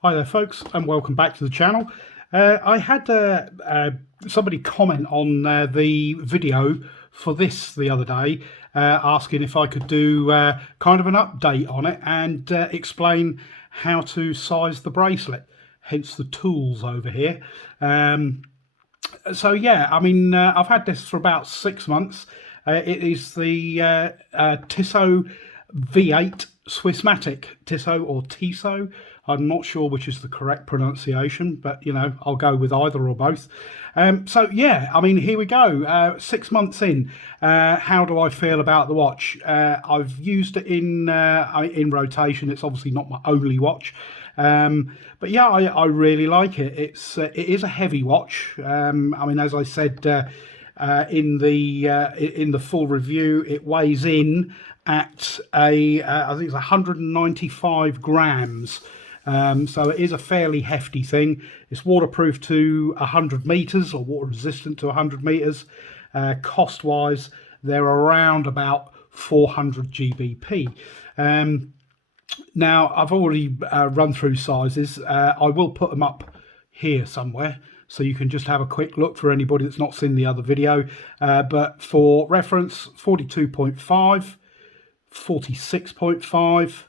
Hi there folks, and welcome back to the channel. I had somebody comment on the video for this the other day, asking if I could do kind of an update on it and explain how to size the bracelet, hence the tools over here. So yeah, I mean, I've had this for about 6 months. It is the Tissot V8 Swissmatic, Tissot or Tissot. I'm not sure which is the correct pronunciation, but you know, I'll go with either or both. So yeah, I mean, here we go. 6 months in, how do I feel about the watch? I've used it in rotation. It's obviously not my only watch. But yeah, I really like it. It is a heavy watch. I mean, as I said in the full review, it weighs in at I think it's 195 grams. So it is a fairly hefty thing. It's waterproof to 100 meters or water resistant to 100 meters. Cost wise, they're around about 400 GBP. Now, I've already run through sizes. I will put them up here somewhere so you can just have a quick look for anybody that's not seen the other video. But for reference, 42.5, 46.5,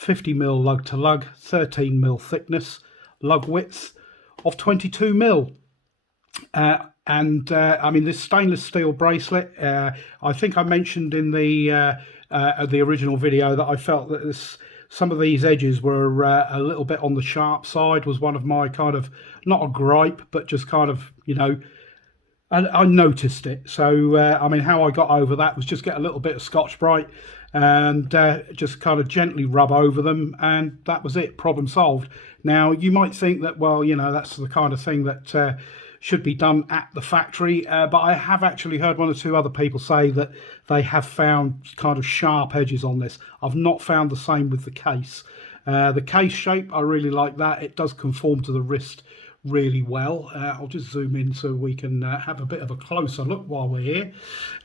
50mm lug to lug, 13mm thickness, lug width of 22mm. I mean, this stainless steel bracelet, I think I mentioned in the original video that I felt that some of these edges were a little bit on the sharp side. Was one of my kind of, not a gripe, but just kind of, you know, I noticed it. So I mean, how I got over that was just get a little bit of Scotch-Brite and just kind of gently rub over them, and that was it, problem solved. Now you might think that, well, you know, that's the kind of thing that should be done at the factory, but I have actually heard one or two other people say that they have found kind of sharp edges on this. I've not found the same with the case. The case shape, I really like that. It does conform to the wrist really well. I'll just zoom in so we can have a bit of a closer look while we're here.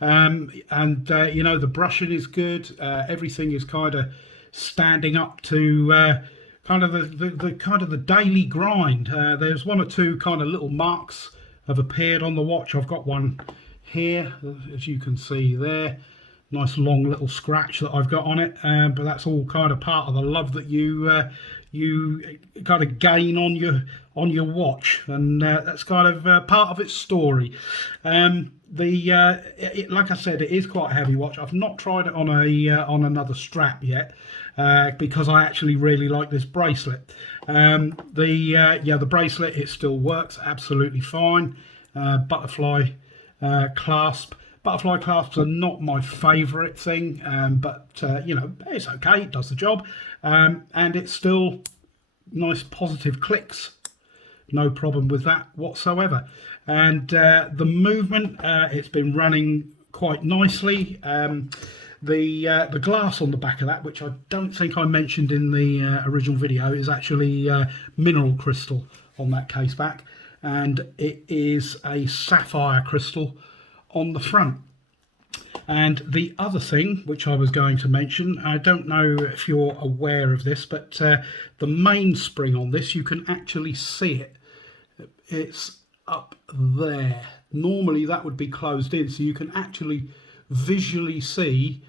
You know, the brushing is good. Everything is kind of standing up to kind of the daily grind. There's one or two kind of little marks have appeared on the watch. I've got one here, as you can see there. Nice long little scratch that I've got on it, but that's all kind of part of the love that you kind of gain on your watch, and that's kind of part of its story. Like I said, it is quite a heavy watch. I've not tried it on another strap yet, because I actually really like this bracelet. The bracelet, it still works absolutely fine. Butterfly clasp. Butterfly clasps are not my favourite thing, but you know, it's okay, it does the job, and it's still nice positive clicks, no problem with that whatsoever. And the movement, it's been running quite nicely. The glass on the back of that, which I don't think I mentioned in the original video, is actually mineral crystal on that case back, and it is a sapphire crystal on the front. And the other thing which I was going to mention, I don't know if you're aware of this, but the mainspring on this, you can actually see it. It's up there. Normally that would be closed in, so you can actually visually see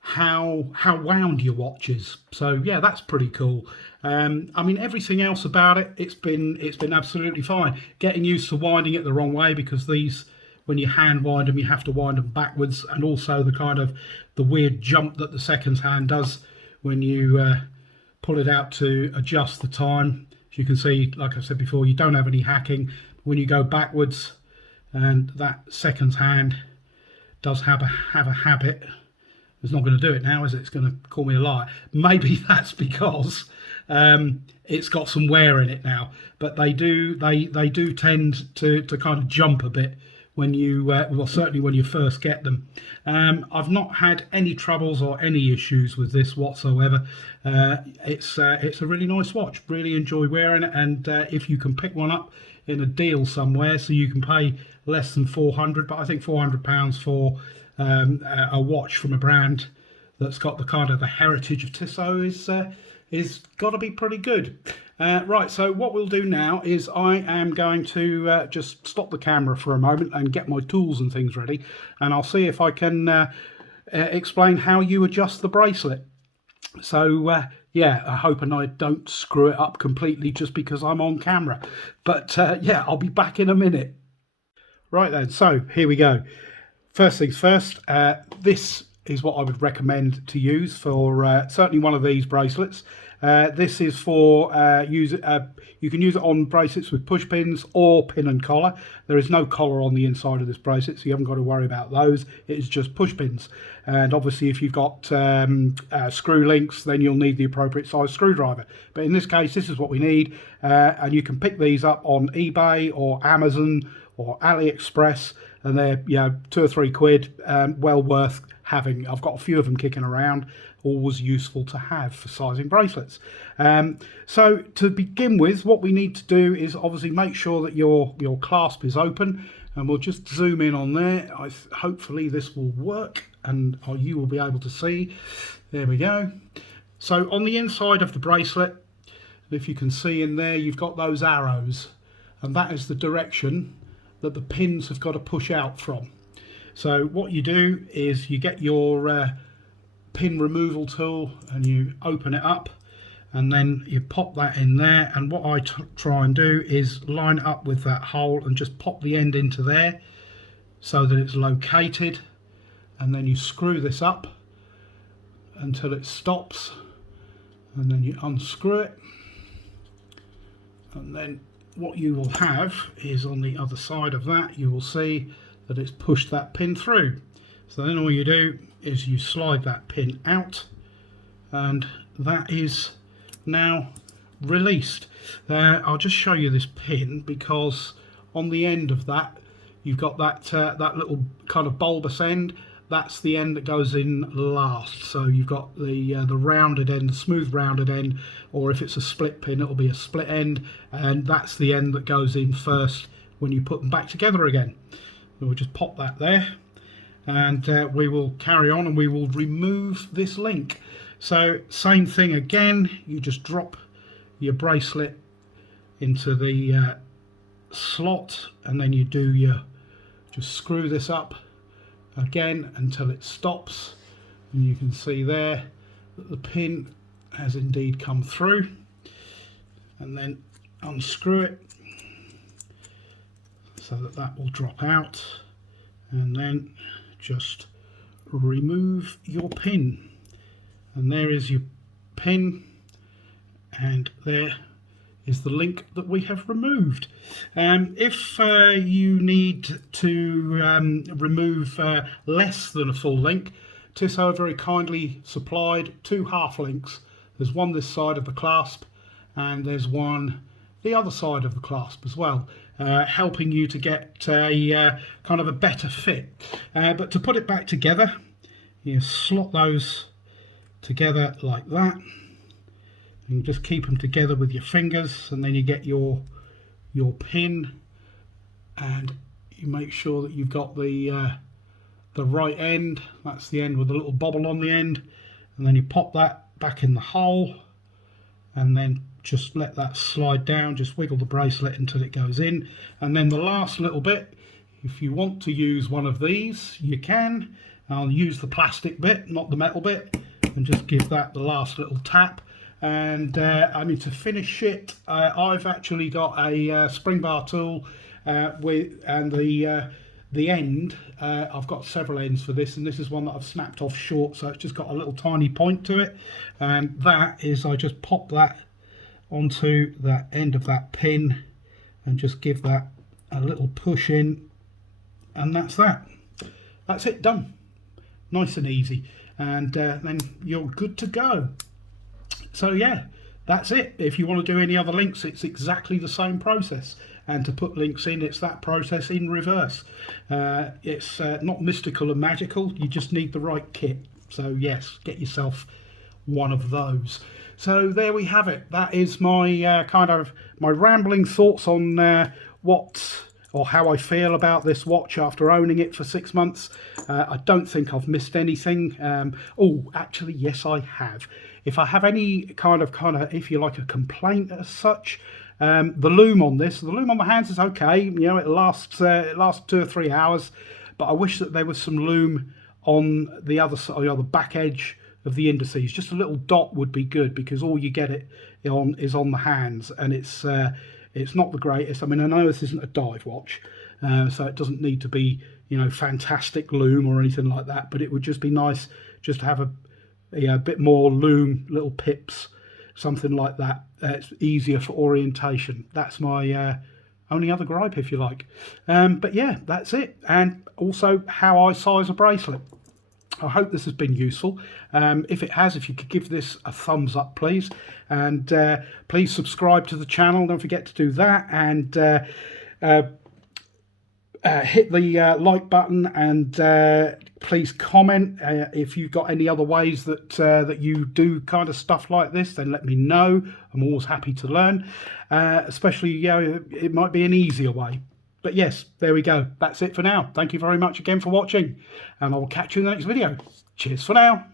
how wound your watch is. So yeah, that's pretty cool. I mean, everything else about it, it's been absolutely fine. Getting used to winding it the wrong way, because these, when you hand wind them, you have to wind them backwards, and also the kind of the weird jump that the seconds hand does when you pull it out to adjust the time. As you can see, like I said before, you don't have any hacking. When you go backwards, and that seconds hand does have a habit. It's not going to do it now, is it? It's going to call me a liar. Maybe that's because it's got some wear in it now, but they do tend to kind of jump a bit when you well, certainly when you first get them. I've not had any troubles or any issues with this whatsoever. It's a really nice watch. Really enjoy wearing it, and if you can pick one up in a deal somewhere, so you can pay less than 400, but I think £400 for a watch from a brand that's got the kind of the heritage of Tissot is got to be pretty good. Right, so what we'll do now is I am going to just stop the camera for a moment and get my tools and things ready, and I'll see if I can explain how you adjust the bracelet. So yeah, I hope and I don't screw it up completely just because I'm on camera. But yeah, I'll be back in a minute. Right then, so here we go. First things first, this is what I would recommend to use for certainly one of these bracelets. This is for you can use it on bracelets with push pins or pin and collar. There is no collar on the inside of this bracelet, so you haven't got to worry about those. It is just push pins. And obviously if you've got screw links, then you'll need the appropriate size screwdriver. But in this case, this is what we need. And you can pick these up on eBay or Amazon or AliExpress, and they're, you know, £2 or £3, well worth having. I've got a few of them kicking around, always useful to have for sizing bracelets. So to begin with, what we need to do is obviously make sure that your clasp is open, and we'll just zoom in on there. Hopefully this will work and you will be able to see. There we go. So on the inside of the bracelet, if you can see in there, you've got those arrows, and that is the direction that the pins have got to push out from. So what you do is you get your pin removal tool and you open it up, and then you pop that in there, and what I try and do is line it up with that hole and just pop the end into there so that it's located, and then you screw this up until it stops, and then you unscrew it, and then what you will have is on the other side of that, you will see that it's pushed that pin through. So then all you do is you slide that pin out, and that is now released. I'll just show you this pin, because on the end of that you've got that that little kind of bulbous end. That's the end that goes in last. So you've got the rounded end, the smooth rounded end, or if it's a split pin, it'll be a split end, and that's the end that goes in first when you put them back together again. We'll just pop that there, and we will carry on, and we will remove this link. So same thing again, you just drop your bracelet into the slot, and then you do just screw this up again until it stops, and you can see there that the pin has indeed come through, and then unscrew it so that that will drop out, and then just remove your pin, and there is your pin, and there is the link that we have removed. If you need to remove less than a full link, Tissot very kindly supplied 2 half links. There's one this side of the clasp, and there's one the other side of the clasp as well, helping you to get a kind of a better fit. But to put it back together, you slot those together like that. You just keep them together with your fingers, and then you get your pin, and you make sure that you've got the right end. That's the end with a little bobble on the end, and then you pop that back in the hole, and then just let that slide down. Just wiggle the bracelet until it goes in, and then the last little bit, if you want to use one of these, you can. I'll use the plastic bit, not the metal bit, and just give that the last little tap. And I mean, to finish it, I've actually got a spring bar tool and the end. I've got several ends for this, and this is one that I've snapped off short, so it's just got a little tiny point to it. And that is, I just pop that onto that end of that pin and just give that a little push in, and that's that. That's it, done. Nice and easy, and then you're good to go. So yeah, that's it. If you want to do any other links, it's exactly the same process. And to put links in, it's that process in reverse. It's not mystical and magical. You just need the right kit. So yes, get yourself one of those. So there we have it. That is my kind of my rambling thoughts on what or how I feel about this watch after owning it for 6 months. I don't think I've missed anything. Oh, actually, yes, I have. if I have any kind of, if you like, a complaint as such, the loom on this, the loom on the hands is okay. You know, it lasts 2 or 3 hours, but I wish that there was some loom on the other side, the back edge of the indices. Just a little dot would be good, because all you get it on is on the hands, and it's not the greatest. I mean, I know this isn't a dive watch, so it doesn't need to be, you know, fantastic loom or anything like that, but it would just be nice just to have a bit more loom, little pips, something like that. It's easier for orientation. That's my only other gripe, if you like. But yeah, that's it. And also how I size a bracelet. I hope this has been useful. If it has, if you could give this a thumbs up, please. And please subscribe to the channel. Don't forget to do that. And hit the like button, and please comment if you've got any other ways that that you do kind of stuff like this. Then let me know. I'm always happy to learn, especially, you know, it might be an easier way. But yes, there we go. That's it for now. Thank you very much again for watching, and I will catch you in the next video. Cheers for now.